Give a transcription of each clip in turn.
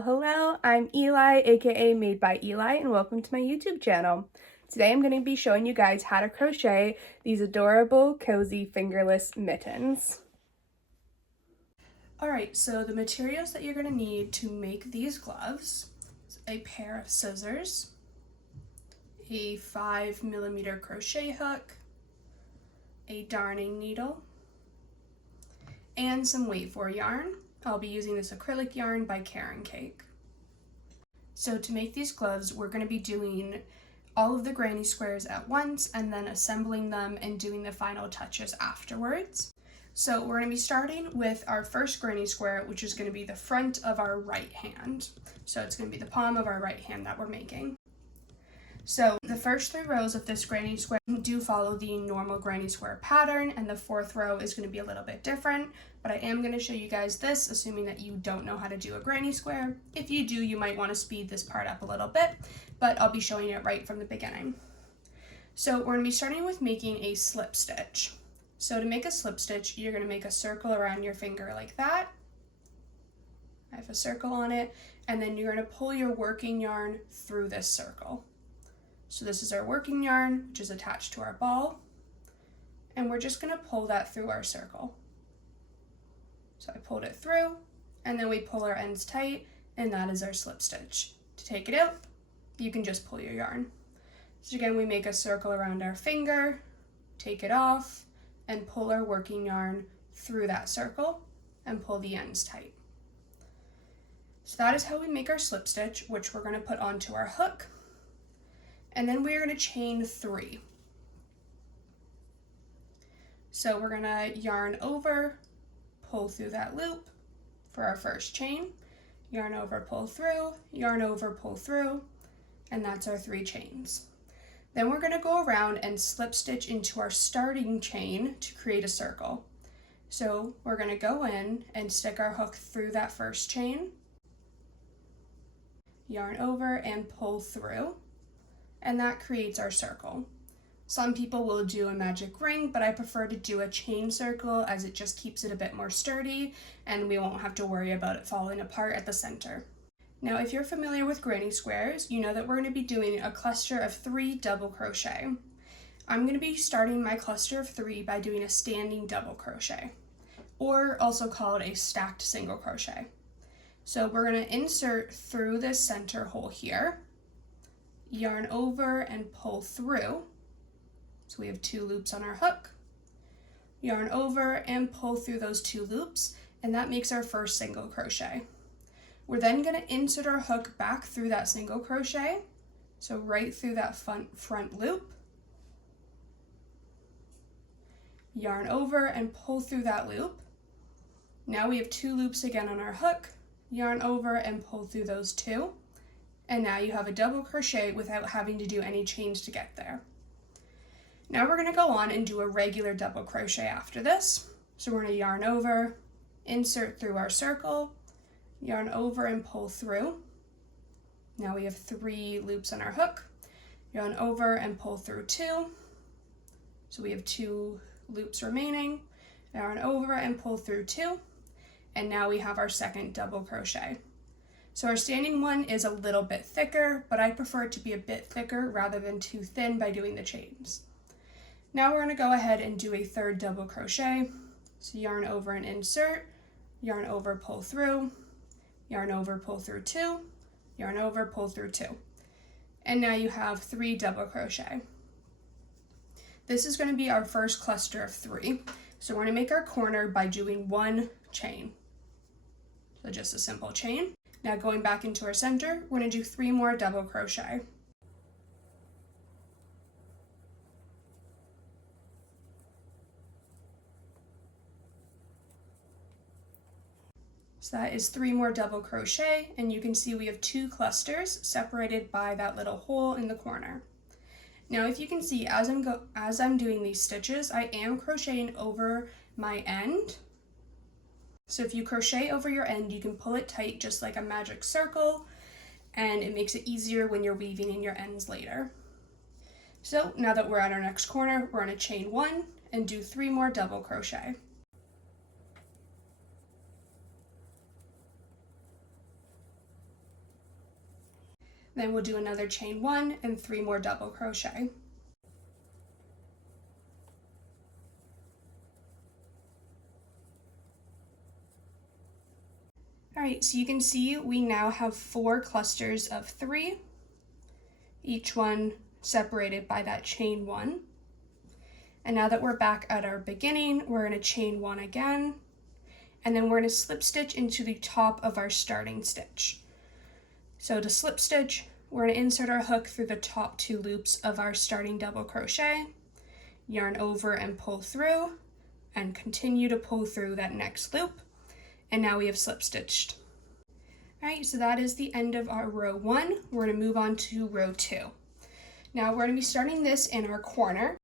Hello, I'm Eli, aka Made by Eli, and welcome to my YouTube channel. Today I'm going to be showing you guys how to crochet these adorable, cozy, fingerless mittens. Alright, so the materials that you're going to need to make these gloves is a pair of scissors, a 5mm crochet hook, a darning needle, and some wait for yarn. I'll be using this acrylic yarn by Karen Cake. So to make these gloves, we're going to be doing all of the granny squares at once and then assembling them and doing the final touches afterwards. So we're going to be starting with our first granny square, which is going to be the front of our right hand. So it's going to be the palm of our right hand that we're making. So the first 3 rows of this granny square do follow the normal granny square pattern, and the 4th row is going to be a little bit different, but I am going to show you guys this, assuming that you don't know how to do a granny square. If you do, you might want to speed this part up a little bit, but I'll be showing it right from the beginning. So we're going to be starting with making a slip stitch. So to make a slip stitch, you're going to make a circle around your finger like that. I have a circle on it, and then you're going to pull your working yarn through this circle. So this is our working yarn, which is attached to our ball, and we're just going to pull that through our circle. So I pulled it through, and then we pull our ends tight, and that is our slip stitch. To take it out, you can just pull your yarn. So again, we make a circle around our finger, take it off, and pull our working yarn through that circle, and pull the ends tight. So that is how we make our slip stitch, which we're going to put onto our hook. And then we're going to chain 3. So we're going to yarn over, pull through that loop for our first chain, yarn over, pull through, yarn over, pull through, and that's our 3 chains. Then we're going to go around and slip stitch into our starting chain to create a circle. So we're going to go in and stick our hook through that first chain, yarn over and pull through, and that creates our circle. Some people will do a magic ring, but I prefer to do a chain circle as it just keeps it a bit more sturdy and we won't have to worry about it falling apart at the center. Now, if you're familiar with granny squares, you know that we're going to be doing a cluster of 3 double crochet. I'm going to be starting my cluster of 3 by doing a standing double crochet, or also called a stacked single crochet. So we're going to insert through this center hole here, yarn over and pull through. So we have 2 loops on our hook, yarn over and pull through those 2 loops, and that makes our first single crochet. We're then going to insert our hook back through that single crochet, so right through that front loop, yarn over and pull through that loop. Now we have 2 loops again on our hook, yarn over and pull through those 2. And now you have a double crochet without having to do any chains to get there. Now we're going to go on and do a regular double crochet after this. So we're going to yarn over, insert through our circle, yarn over and pull through. Now we have 3 loops on our hook, yarn over and pull through 2. So we have 2 loops remaining, yarn over and pull through 2. And now we have our second double crochet. So our standing one is a little bit thicker, but I prefer it to be a bit thicker rather than too thin by doing the chains. Now we're going to go ahead and do a 3rd double crochet. So yarn over and insert, yarn over, pull through, yarn over, pull through 2, yarn over, pull through 2. And now you have 3 double crochet. This is going to be our first cluster of 3. So we're going to make our corner by doing 1 chain. So just a simple chain. Now going back into our center, we're going to do 3 more double crochet. So that is 3 more double crochet, and you can see we have 2 clusters separated by that little hole in the corner. Now if you can see, as I'm doing these stitches, I am crocheting over my end. So if you crochet over your end, you can pull it tight just like a magic circle, and it makes it easier when you're weaving in your ends later. So now that we're at our next corner, we're going to chain 1 and do 3 more double crochet. Then we'll do another chain 1 and 3 more double crochet. Alright, so you can see we now have 4 clusters of 3, each one separated by that chain 1. And now that we're back at our beginning, we're going to chain 1 again, and then we're going to slip stitch into the top of our starting stitch. So to slip stitch, we're going to insert our hook through the top 2 loops of our starting double crochet, yarn over and pull through, and continue to pull through that next loop. And now we have slip stitched. Alright, so that is the end of our row 1. We're going to move on to row 2. Now we're going to be starting this in our corner.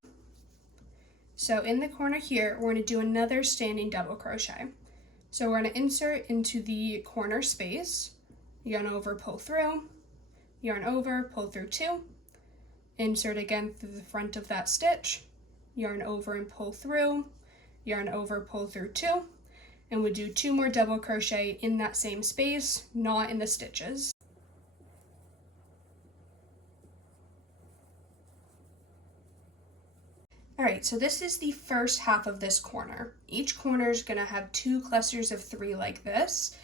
So in the corner here, we're going to do another standing double crochet. So we're going to insert into the corner space, yarn over, pull through, yarn over, pull through 2, insert again through the front of that stitch, yarn over and pull through, yarn over, pull through 2, and we'll do 2 more double crochet in that same space, not in the stitches. Alright, so this is the first half of this corner. Each corner is going to have 2 clusters of 3 like this,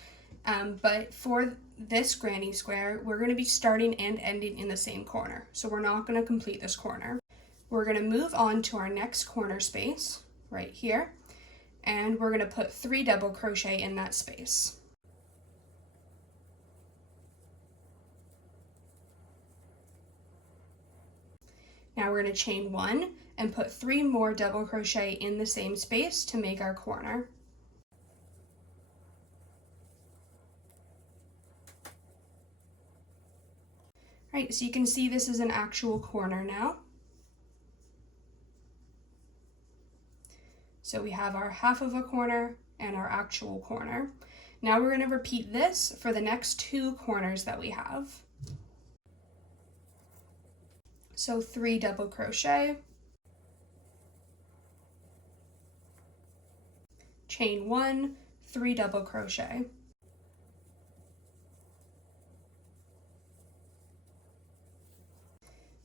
but for this granny square, we're going to be starting and ending in the same corner. So we're not going to complete this corner. We're going to move on to our next corner space, right here, and we're going to put 3 double crochet in that space. Now we're going to chain 1 and put 3 more double crochet in the same space to make our corner. Alright, so you can see this is an actual corner now. So we have our half of a corner and our actual corner. Now we're going to repeat this for the next 2 corners that we have. So 3 double crochet, chain 1, 3 double crochet.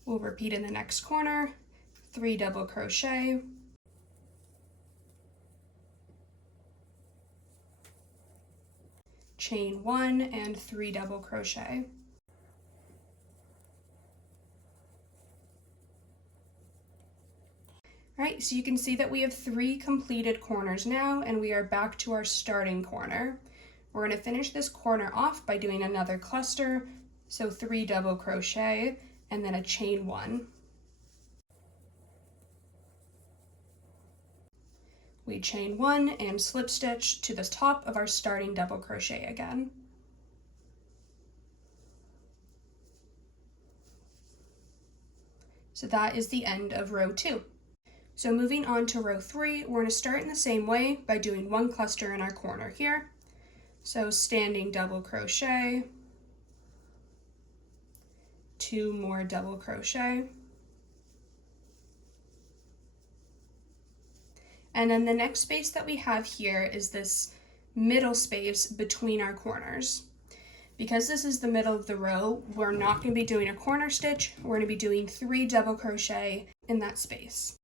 We'll repeat in the next corner, 3 double crochet, chain 1 and 3 double crochet. Alright, so you can see that we have 3 completed corners now, and we are back to our starting corner. We're going to finish this corner off by doing another cluster, so 3 double crochet, and then a chain 1. We chain 1 and slip stitch to the top of our starting double crochet again. So that is the end of row 2. So moving on to row 3, we're going to start in the same way by doing 1 cluster in our corner here. So standing double crochet, 2 more double crochet, and then the next space that we have here is this middle space between our corners. Because this is the middle of the row, we're not going to be doing a corner stitch, we're going to be doing 3 double crochet in that space.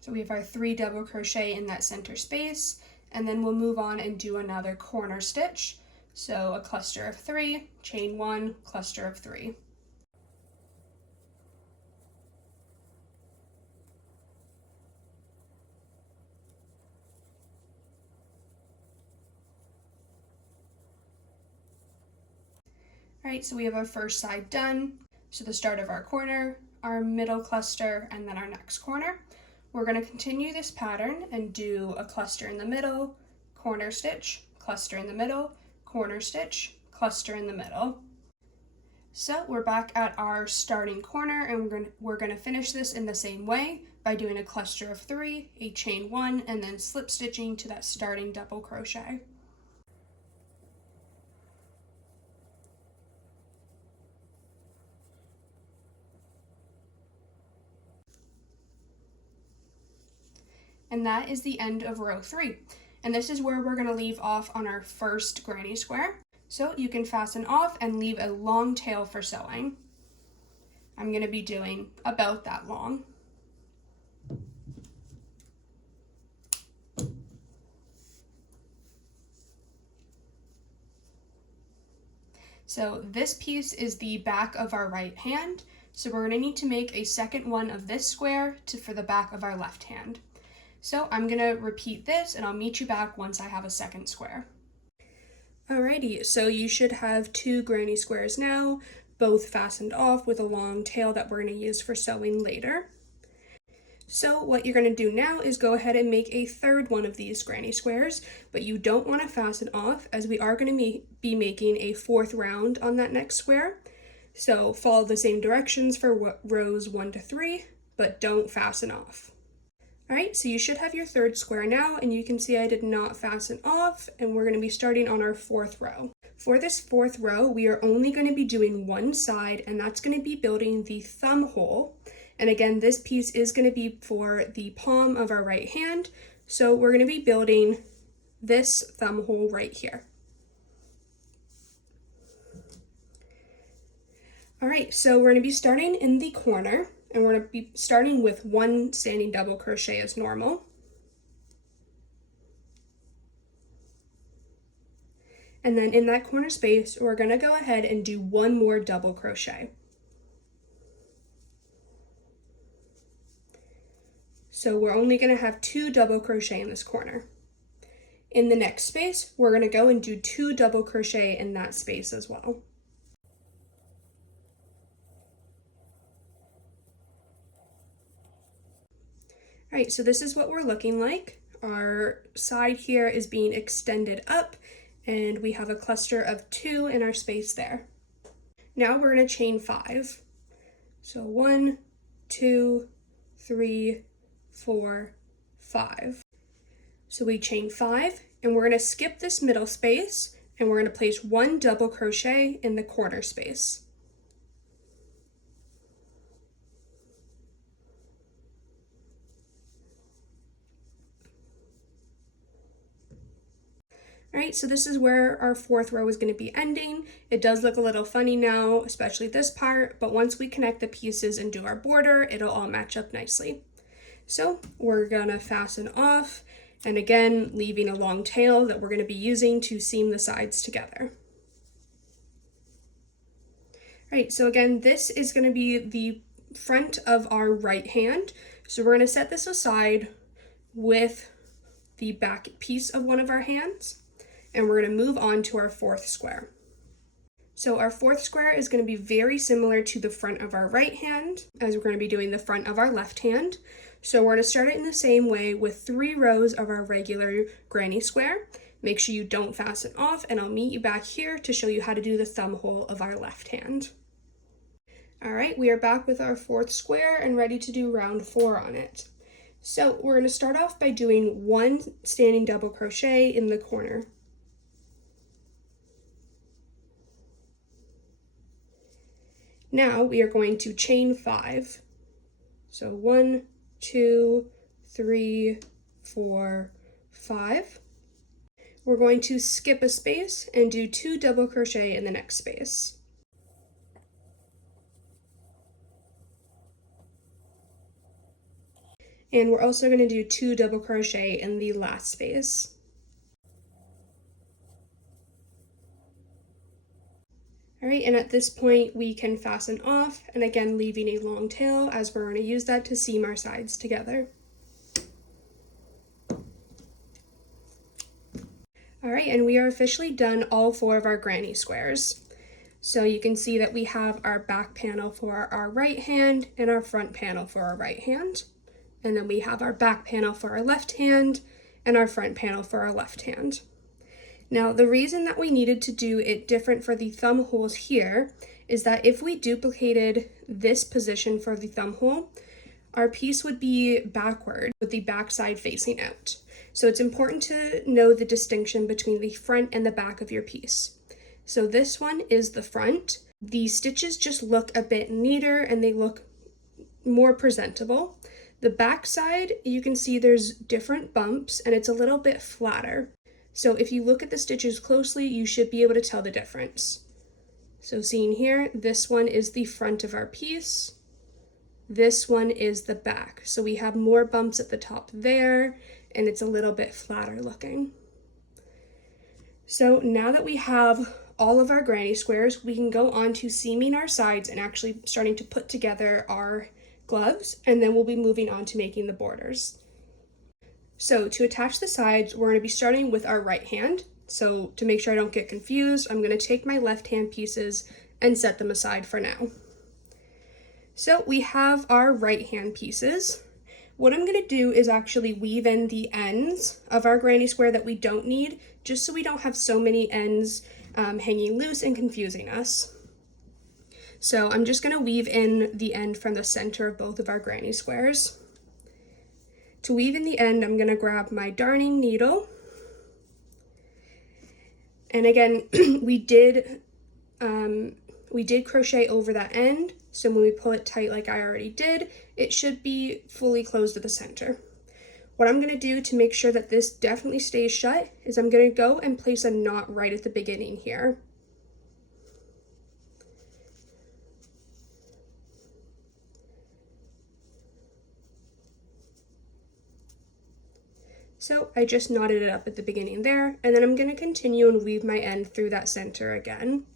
So we have our 3 double crochet in that center space, and then we'll move on and do another corner stitch. So a cluster of 3, chain 1, cluster of 3. Alright, so we have our first side done. So the start of our corner, our middle cluster, and then our next corner. We're going to continue this pattern and do a cluster in the middle, corner stitch, cluster in the middle, corner stitch, cluster in the middle. So we're back at our starting corner, and we're going to finish this in the same way by doing a cluster of 3, a chain 1, and then slip stitching to that starting double crochet. And that is the end of row 3. And this is where we're going to leave off on our first granny square. So you can fasten off and leave a long tail for sewing. I'm going to be doing about that long. So this piece is the back of our right hand. So we're going to need to make a second one of this square for the back of our left hand. So I'm going to repeat this and I'll meet you back once I have a second square. Alrighty, so you should have 2 granny squares now, both fastened off with a long tail that we're going to use for sewing later. So what you're going to do now is go ahead and make a third one of these granny squares, but you don't want to fasten off as we are going to be making a 4th round on that next square. So follow the same directions for rows 1 to 3, but don't fasten off. Alright, so you should have your 3rd square now, and you can see I did not fasten off, and we're going to be starting on our 4th row. For this 4th row, we are only going to be doing one side, and that's going to be building the thumb hole. And again, this piece is going to be for the palm of our right hand, so we're going to be building this thumb hole right here. Alright, so we're going to be starting in the corner, and we're going to be starting with 1 standing double crochet as normal. And then in that corner space, we're going to go ahead and do 1 more double crochet. So we're only going to have 2 double crochet in this corner. In the next space, we're going to go and do 2 double crochet in that space as well. Alright, so this is what we're looking like. Our side here is being extended up, and we have a cluster of 2 in our space there. Now we're going to chain 5. So 1, 2, 3, 4, 5. So we chain 5, and we're going to skip this middle space, and we're going to place 1 double crochet in the corner space. Alright, so this is where our 4th row is going to be ending. It does look a little funny now, especially this part, but once we connect the pieces and do our border, it'll all match up nicely. So we're going to fasten off, and again, leaving a long tail that we're going to be using to seam the sides together. Alright, so again, this is going to be the front of our right hand. So we're going to set this aside with the back piece of one of our hands, and we're going to move on to our 4th square. So our 4th square is going to be very similar to the front of our right hand, as we're going to be doing the front of our left hand. So we're going to start it in the same way with 3 rows of our regular granny square. Make sure you don't fasten off, and I'll meet you back here to show you how to do the thumb hole of our left hand. Alright, we are back with our 4th square and ready to do round 4 on it. So we're going to start off by doing 1 standing double crochet in the corner. Now we are going to chain 5. So 1, 2, 3, 4, 5. We're going to skip a space and do 2 double crochet in the next space. And we're also going to do 2 double crochet in the last space. Alright, and at this point we can fasten off, and again leaving a long tail as we're going to use that to seam our sides together. Alright, and we are officially done all 4 of our granny squares. So you can see that we have our back panel for our right hand and our front panel for our right hand. And then we have our back panel for our left hand and our front panel for our left hand. Now, the reason that we needed to do it different for the thumb holes here is that if we duplicated this position for the thumb hole, our piece would be backward with the back side facing out. So it's important to know the distinction between the front and the back of your piece. So this one is the front. The stitches just look a bit neater and they look more presentable. The back side, you can see there's different bumps and it's a little bit flatter. So if you look at the stitches closely, you should be able to tell the difference. So seeing here, this one is the front of our piece. This one is the back. So we have more bumps at the top there, and it's a little bit flatter looking. So now that we have all of our granny squares, we can go on to seaming our sides and actually starting to put together our gloves, and then we'll be moving on to making the borders. So to attach the sides, we're going to be starting with our right hand. So to make sure I don't get confused, I'm going to take my left hand pieces and set them aside for now. So we have our right hand pieces. What I'm going to do is actually weave in the ends of our granny square that we don't need, just so we don't have so many ends hanging loose and confusing us. So I'm just going to weave in the end from the center of both of our granny squares. To weave in the end, I'm going to grab my darning needle. And again, we did crochet over that end, so when we pull it tight like I already did, it should be fully closed at the center. What I'm going to do to make sure that this definitely stays shut is I'm going to go and place a knot right at the beginning here. So I just knotted it up at the beginning there, and then I'm going to continue and weave my end through that center again.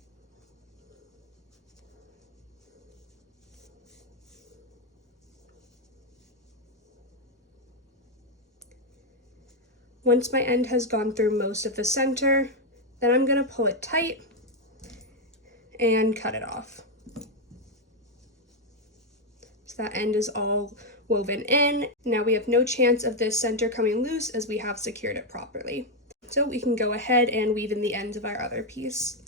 Once my end has gone through most of the center, then I'm going to pull it tight and cut it off. So that end is all woven in. Now we have no chance of this center coming loose as we have secured it properly. So we can go ahead and weave in the ends of our other piece.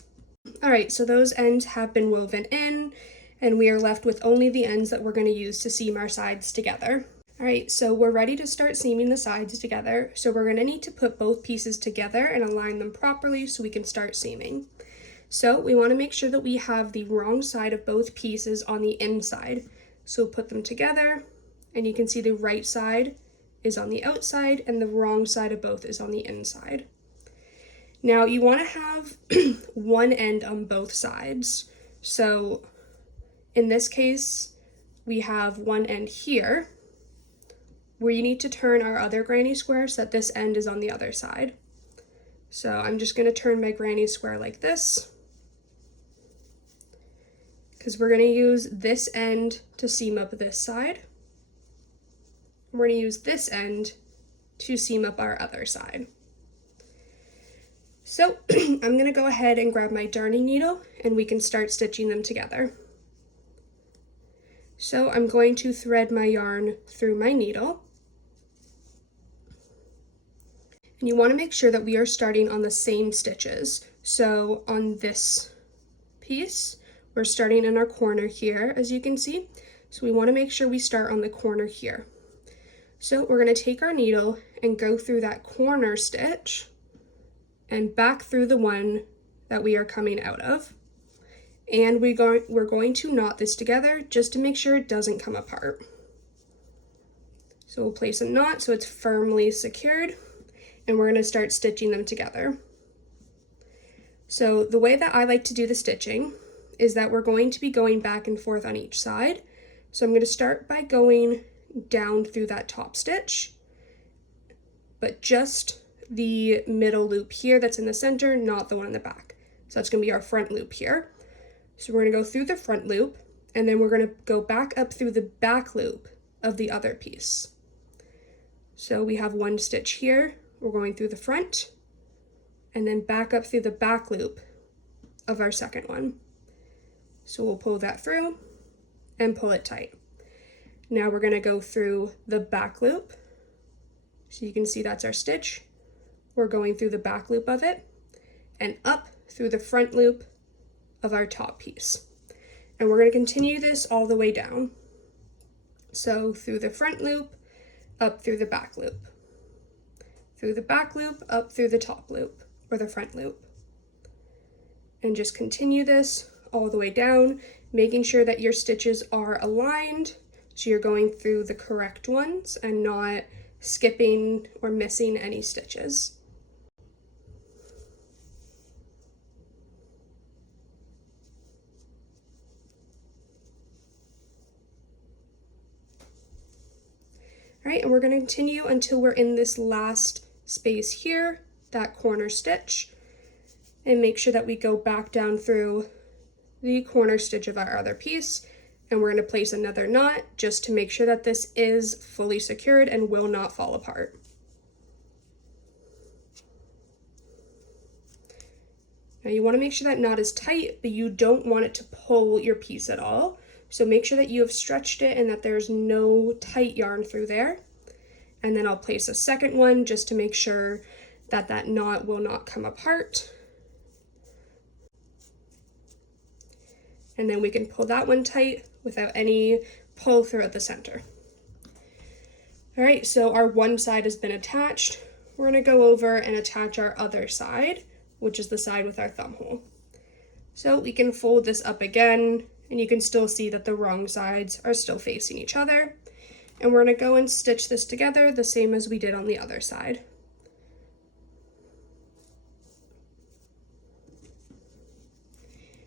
All right, so those ends have been woven in, and we are left with only the ends that we're going to use to seam our sides together. All right, so we're ready to start seaming the sides together. So we're going to need to put both pieces together and align them properly so we can start seaming. So we want to make sure that we have the wrong side of both pieces on the inside. So put them together, and you can see the right side is on the outside and the wrong side of both is on the inside. Now you want to have one end on both sides. So in this case, we have one end here where you need to turn our other granny square so that this end is on the other side. So I'm just going to turn my granny square like this, because we're going to use this end to seam up this side. We're going to use this end to seam up our other side. So I'm going to go ahead and grab my darning needle and we can start stitching them together. So I'm going to thread my yarn through my needle. And you want to make sure that we are starting on the same stitches. So on this piece, we're starting in our corner here, as you can see. So we want to make sure we start on the corner here. So we're going to take our needle and go through that corner stitch and back through the one that we are coming out of. And we're going to knot this together just to make sure it doesn't come apart. So we'll place a knot so it's firmly secured, and we're going to start stitching them together. So the way that I like to do the stitching is that we're going to be going back and forth on each side. So I'm going to start by going down through that top stitch, but just the middle loop here that's in the center, not the one in the back. So that's going to be our front loop here. So we're going to go through the front loop, and then we're going to go back up through the back loop of the other piece. So we have one stitch here, we're going through the front, and then back up through the back loop of our second one. So we'll pull that through and pull it tight. Now we're going to go through the back loop. So you can see that's our stitch. We're going through the back loop of it and up through the front loop of our top piece. And we're going to continue this all the way down. So through the front loop, up through the back loop. Through the back loop, up through the top loop or the front loop. And just continue this all the way down, making sure that your stitches are aligned So you're going through the correct ones and not skipping or missing any stitches. All right, and we're going to continue until we're in this last space here, that corner stitch, and make sure that we go back down through the corner stitch of our other piece, and we're going to place another knot just to make sure that this is fully secured and will not fall apart. Now you want to make sure that knot is tight, but you don't want it to pull your piece at all. So make sure that you have stretched it and that there's no tight yarn through there. And then I'll place a second one just to make sure that that knot will not come apart. And then we can pull that one tight without any pull throughout the center. All right, so our one side has been attached. We're going to go over and attach our other side, which is the side with our thumb hole. So we can fold this up again, and you can still see that the wrong sides are still facing each other. And we're going to go and stitch this together the same as we did on the other side.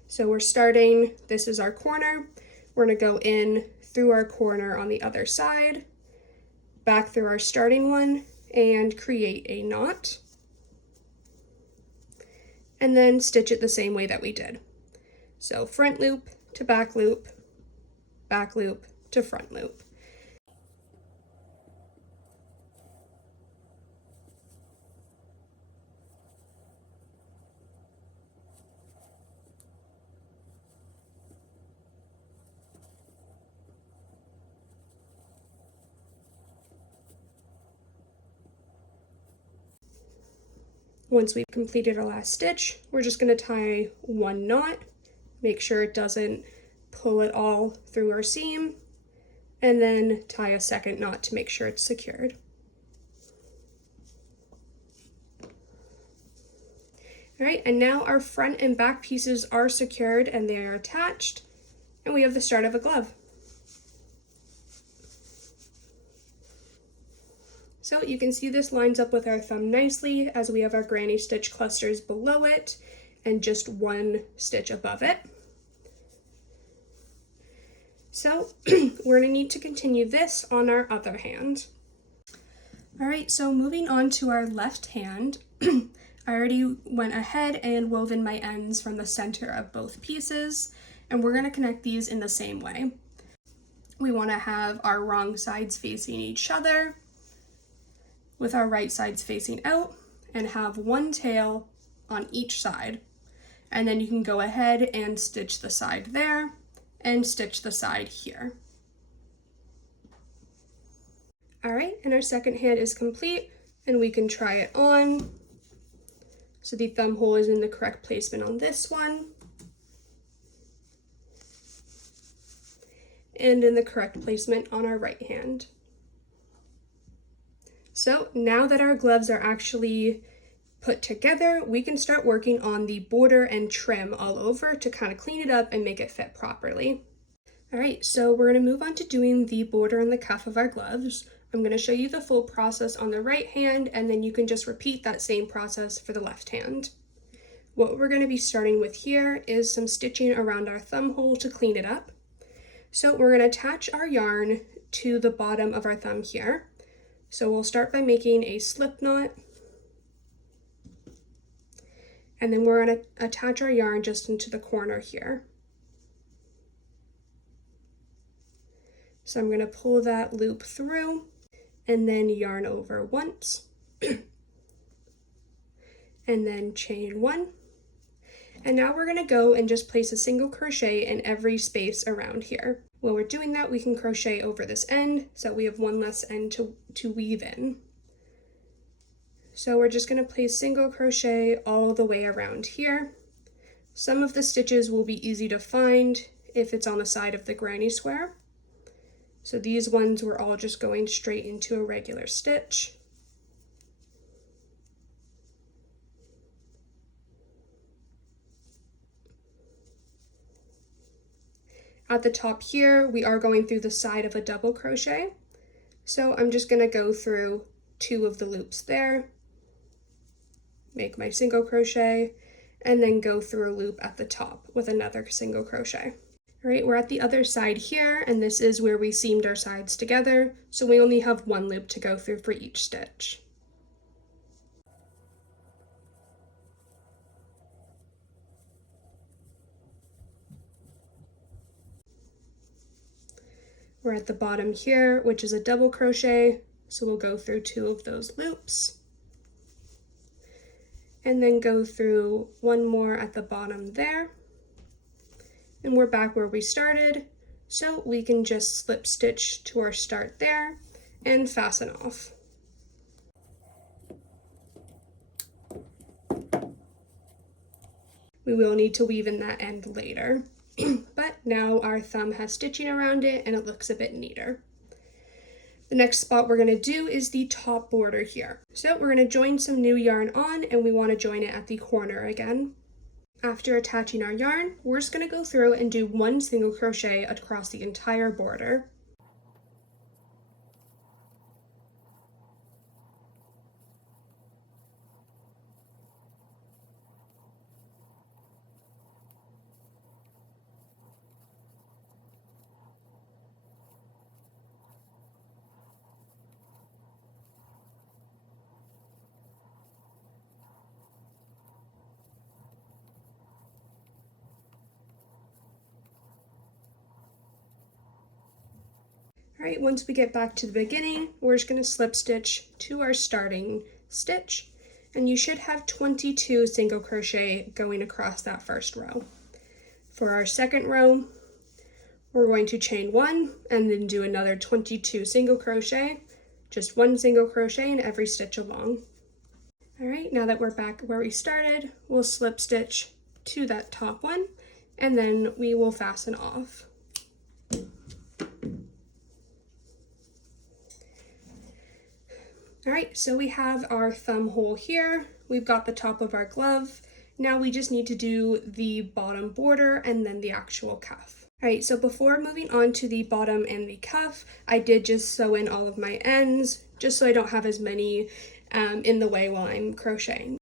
So we're starting, this is our corner. We're going to go in through our corner on the other side, back through our starting one, and create a knot. And then stitch it the same way that we did. So front loop to back loop to front loop. Once we've completed our last stitch, we're just going to tie one knot, make sure it doesn't pull it all through our seam, and then tie a second knot to make sure it's secured. All right, and now our front and back pieces are secured and they are attached, and we have the start of a glove. So you can see this lines up with our thumb nicely as we have our granny stitch clusters below it and just one stitch above it. So we're going to need to continue this on our other hand. All right, so moving on to our left hand, I already went ahead and woven my ends from the center of both pieces, and we're going to connect these in the same way. We want to have our wrong sides facing each other, with our right sides facing out, and have one tail on each side. And then you can go ahead and stitch the side there and stitch the side here. All right, and our second hand is complete, and we can try it on. So the thumb hole is in the correct placement on this one, and in the correct placement on our right hand. So now that our gloves are actually put together, we can start working on the border and trim all over to kind of clean it up and make it fit properly. All right, so we're going to move on to doing the border and the cuff of our gloves. I'm going to show you the full process on the right hand, and then you can just repeat that same process for the left hand. What we're going to be starting with here is some stitching around our thumb hole to clean it up. So we're going to attach our yarn to the bottom of our thumb here. So we'll start by making a slip knot, and then we're going to attach our yarn just into the corner here. So I'm going to pull that loop through and then yarn over once and then chain one. And now we're going to go and just place a single crochet in every space around here. While we're doing that, we can crochet over this end so we have one less end to weave in. So we're just going to place single crochet all the way around here. Some of the stitches will be easy to find if it's on the side of the granny square. So these ones we're all just going straight into a regular stitch. At the top here, we are going through the side of a double crochet. So I'm just going to go through 2 of the loops there, make my single crochet, and then go through a loop at the top with another single crochet. All right, we're at the other side here, and this is where we seamed our sides together, so we only have 1 loop to go through for each stitch. We're at the bottom here, which is a double crochet, so we'll go through 2 of those loops, and then go through 1 more at the bottom there, and we're back where we started, so we can just slip stitch to our start there and fasten off. We will need to weave in that end later, but now our thumb has stitching around it and it looks a bit neater. The next spot we're going to do is the top border here. So we're going to join some new yarn on, and we want to join it at the corner again. After attaching our yarn, we're just going to go through and do 1 single crochet across the entire border. All right, once we get back to the beginning, we're just going to slip stitch to our starting stitch, and you should have 22 single crochet going across that first row. For our second row, we're going to chain 1 and then do another 22 single crochet, just 1 single crochet in every stitch along. All right, now that we're back where we started, we'll slip stitch to that top one, and then we will fasten off. All right, so we have our thumb hole here. We've got the top of our glove. Now we just need to do the bottom border and then the actual cuff. All right, so before moving on to the bottom and the cuff, I did just sew in all of my ends, just so I don't have as many in the way while I'm crocheting.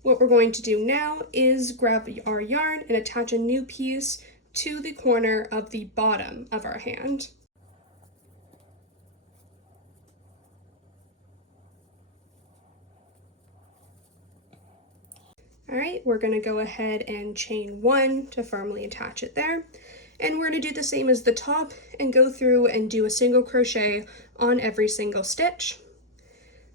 What we're going to do now is grab our yarn and attach a new piece to the corner of the bottom of our hand. All right, we're going to go ahead and chain 1 to firmly attach it there. And we're going to do the same as the top and go through and do a single crochet on every single stitch.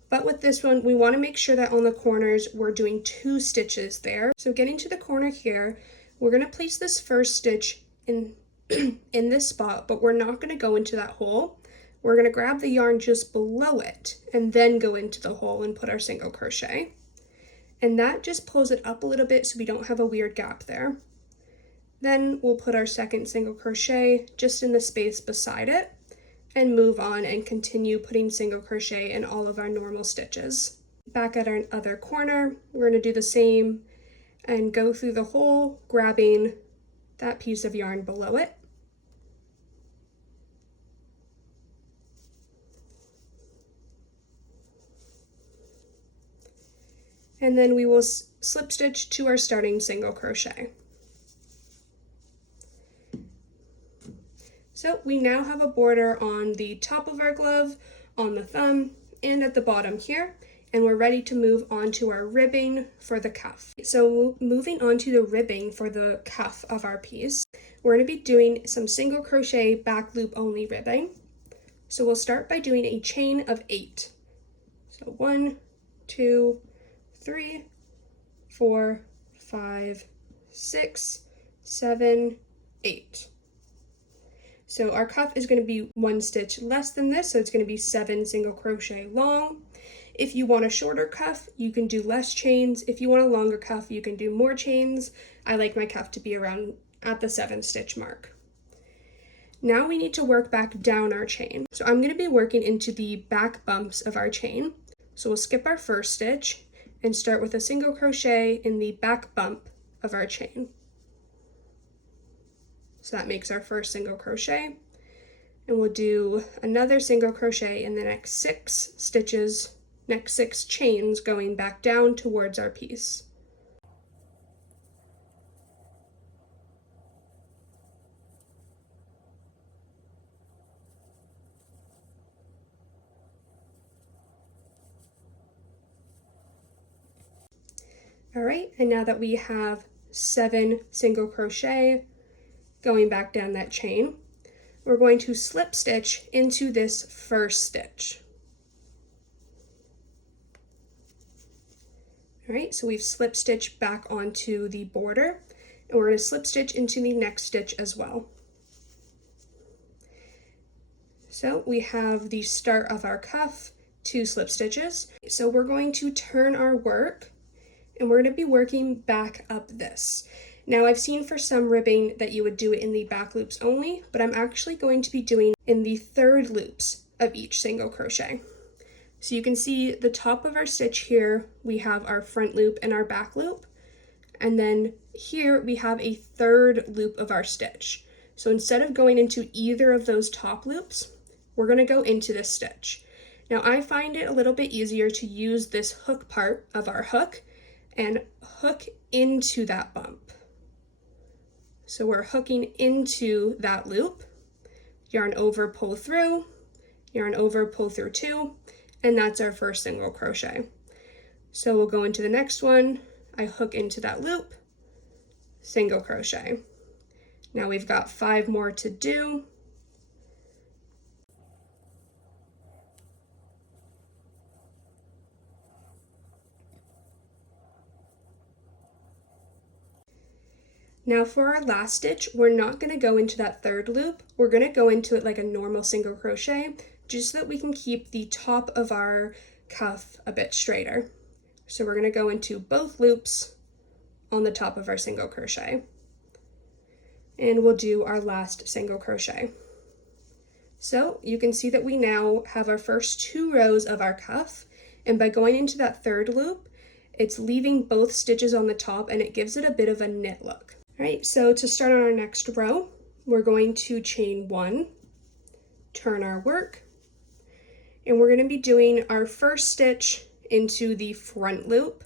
But with this one, we want to make sure that on the corners, we're doing 2 stitches there. So getting to the corner here, we're going to place this first stitch in, in this spot, but we're not going to go into that hole. We're going to grab the yarn just below it and then go into the hole and put our single crochet. And that just pulls it up a little bit so we don't have a weird gap there. Then we'll put our second single crochet just in the space beside it and move on and continue putting single crochet in all of our normal stitches. Back at our other corner, we're going to do the same and go through the hole, grabbing that piece of yarn below it. And then we will slip stitch to our starting single crochet. So we now have a border on the top of our glove, on the thumb, and at the bottom here, and we're ready to move on to our ribbing for the cuff. So moving on to the ribbing for the cuff of our piece, we're going to be doing some single crochet back loop only ribbing. So we'll start by doing a chain of 8. So 1, 2, 3, 4, 5, 6, 7, 8. So our cuff is going to be 1 stitch less than this, so it's going to be 7 single crochet long. If you want a shorter cuff, you can do less chains. If you want a longer cuff, you can do more chains. I like my cuff to be around at the 7 stitch mark. Now we need to work back down our chain. So I'm going to be working into the back bumps of our chain. So we'll skip our first stitch and start with a single crochet in the back bump of our chain. So that makes our first single crochet. And we'll do another single crochet in the next 6 stitches, next 6 chains going back down towards our piece. All right, and now that we have 7 single crochet going back down that chain, we're going to slip stitch into this first stitch. All right, so we've slip stitched back onto the border, and we're going to slip stitch into the next stitch as well. So we have the start of our cuff, 2 slip stitches. So we're going to turn our work, and we're going to be working back up this. Now I've seen for some ribbing that you would do it in the back loops only, but I'm actually going to be doing in the 3rd loops of each single crochet. So you can see the top of our stitch here, we have our front loop and our back loop. And then here we have a 3rd loop of our stitch. So instead of going into either of those top loops, we're going to go into this stitch. Now I find it a little bit easier to use this hook part of our hook and hook into that bump. So we're hooking into that loop, yarn over, pull through, yarn over, pull through 2, and that's our first single crochet. So we'll go into the next one, I hook into that loop, single crochet. Now we've got 5 more to do. Now for our last stitch, we're not going to go into that 3rd loop. We're going to go into it like a normal single crochet, just so that we can keep the top of our cuff a bit straighter. So we're going to go into both loops on the top of our single crochet. And we'll do our last single crochet. So you can see that we now have our first 2 rows of our cuff, and by going into that 3rd loop, it's leaving both stitches on the top and it gives it a bit of a knit look. All right, so to start on our next row, we're going to chain 1, turn our work, and we're going to be doing our first stitch into the front loop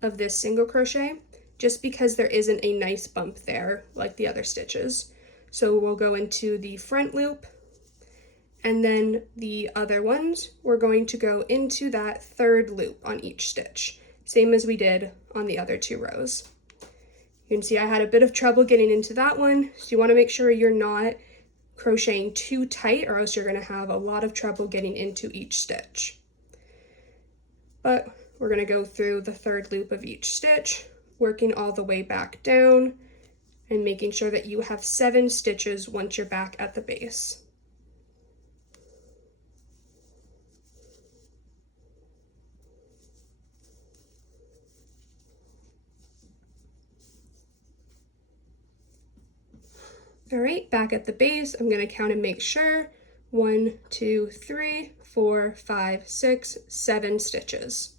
of this single crochet, just because there isn't a nice bump there like the other stitches. So we'll go into the front loop, and then the other ones, we're going to go into that 3rd loop on each stitch, same as we did on the other 2 rows. You can see I had a bit of trouble getting into that one, so you want to make sure you're not crocheting too tight, or else you're going to have a lot of trouble getting into each stitch. But we're going to go through the 3rd loop of each stitch, working all the way back down and making sure that you have 7 stitches once you're back at the base. All right, back at the base, I'm going to count and make sure. 1, 2, 3, 4, 5, 6, 7 stitches.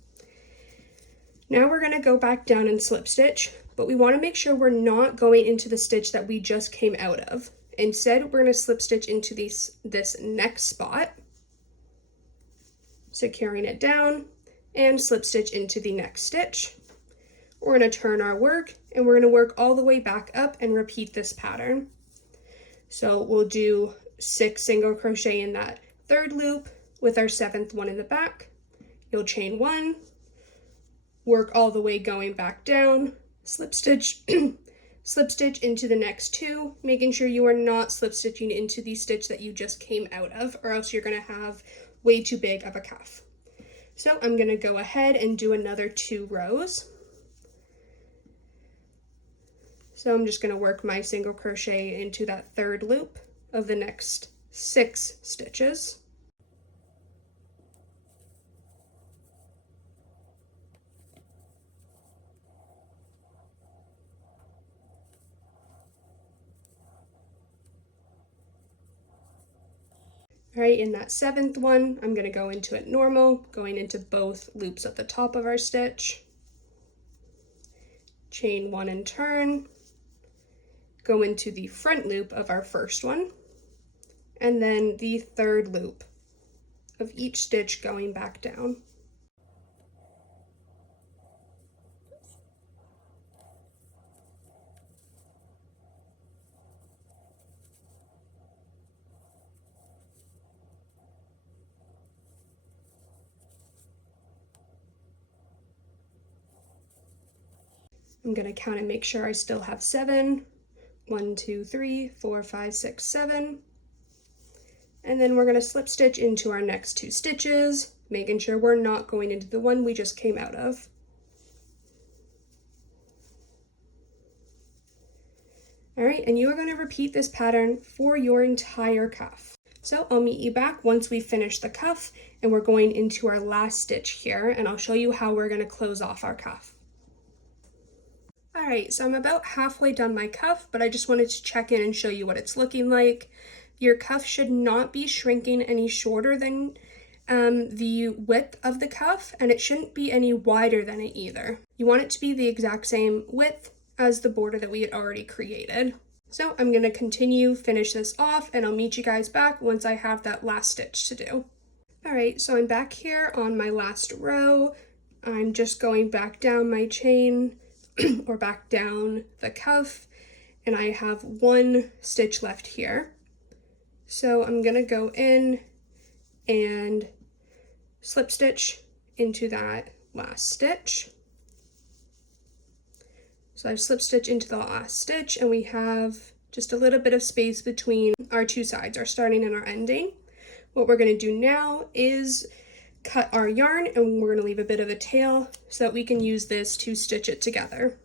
Now we're going to go back down and slip stitch, but we want to make sure we're not going into the stitch that we just came out of. Instead, we're going to slip stitch into this next spot, securing it down, and slip stitch into the next stitch. We're going to turn our work, and we're going to work all the way back up and repeat this pattern. So we'll do 6 single crochet in that 3rd loop with our 7th one in the back. You'll chain 1, work all the way going back down, slip stitch, slip stitch into the next 2, making sure you are not slip stitching into the stitch that you just came out of, or else you're going to have way too big of a cuff. So I'm going to go ahead and do another 2 rows. So I'm just going to work my single crochet into that 3rd loop of the next 6 stitches. All right, in that 7th one, I'm going to go into it normal, going into both loops at the top of our stitch. Chain 1 and turn, go into the front loop of our first one, and then the third loop of each stitch going back down. I'm going to count and make sure I still have 7. 1, 2, 3, 4, 5, 6, 7. And then we're going to slip stitch into our next 2 stitches, making sure we're not going into the one we just came out of. All right, and you are going to repeat this pattern for your entire cuff. So I'll meet you back once we finish the cuff, and we're going into our last stitch here, and I'll show you how we're going to close off our cuff. All right, so I'm about halfway done my cuff, but I just wanted to check in and show you what it's looking like. Your cuff should not be shrinking any shorter than the width of the cuff, and it shouldn't be any wider than it either. You want it to be the exact same width as the border that we had already created. So I'm going to finish this off, and I'll meet you guys back once I have that last stitch to do. All right, so I'm back here on my last row. I'm just going back down my chain or back down the cuff, and I have 1 stitch left here. So I'm going to go in and slip stitch into that last stitch. So I've slip stitched into the last stitch, and we have just a little bit of space between our 2 sides, our starting and our ending. What we're going to do now is cut our yarn, and we're going to leave a bit of a tail so that we can use this to stitch it together.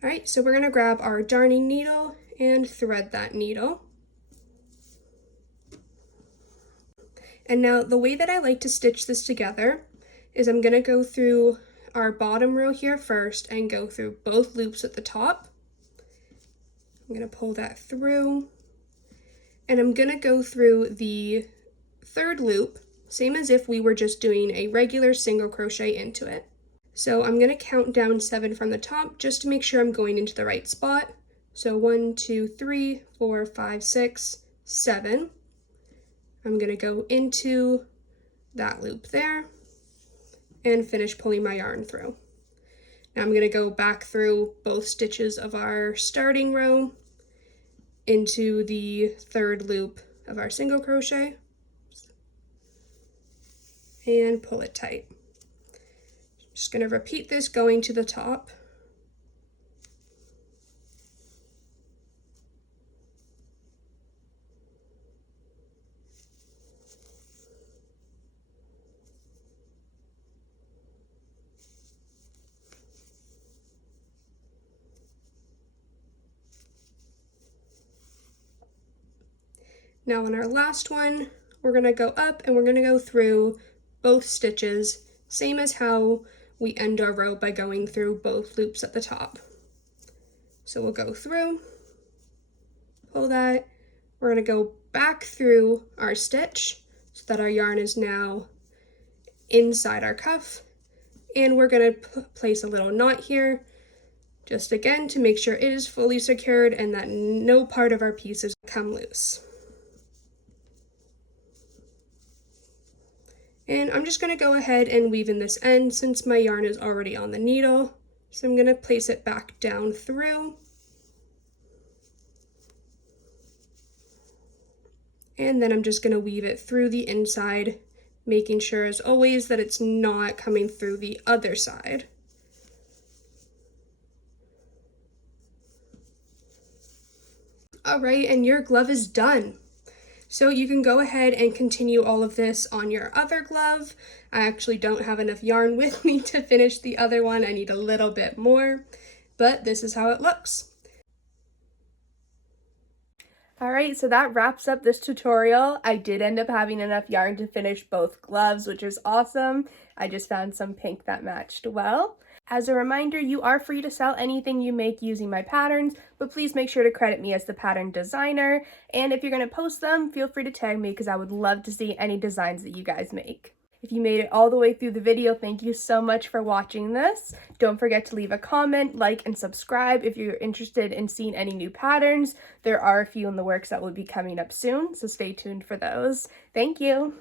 All right, so we're going to grab our darning needle and thread that needle. And now the way that I like to stitch this together is I'm going to go through our bottom row here first and go through both loops at the top. I'm going to pull that through, and I'm going to go through the 3rd loop, same as if we were just doing a regular single crochet into it. So I'm going to count down 7 from the top just to make sure I'm going into the right spot. So 1, 2, 3, 4, 5, 6, 7. I'm going to go into that loop there and finish pulling my yarn through. Now I'm going to go back through both stitches of our starting row into the 3rd loop of our single crochet and pull it tight. Just going to repeat this going to the top. Now on our last one, we're going to go up and we're going to go through both stitches, same as how we end our row by going through both loops at the top. So we'll go through, pull that, we're going to go back through our stitch so that our yarn is now inside our cuff, and we're going to place a little knot here, just again to make sure it is fully secured and that no part of our pieces come loose. And I'm just going to go ahead and weave in this end since my yarn is already on the needle. So I'm going to place it back down through. And then I'm just going to weave it through the inside, making sure as always that it's not coming through the other side. All right, and your glove is done. So you can go ahead and continue all of this on your other glove. I actually don't have enough yarn with me to finish the other one. I need a little bit more, but this is how it looks. All right, so that wraps up this tutorial. I did end up having enough yarn to finish both gloves, which is awesome. I just found some pink that matched well. As a reminder, you are free to sell anything you make using my patterns, but please make sure to credit me as the pattern designer. And if you're going to post them, feel free to tag me because I would love to see any designs that you guys make. If you made it all the way through the video, thank you so much for watching this. Don't forget to leave a comment, like, and subscribe if you're interested in seeing any new patterns. There are a few in the works that will be coming up soon, so stay tuned for those. Thank you.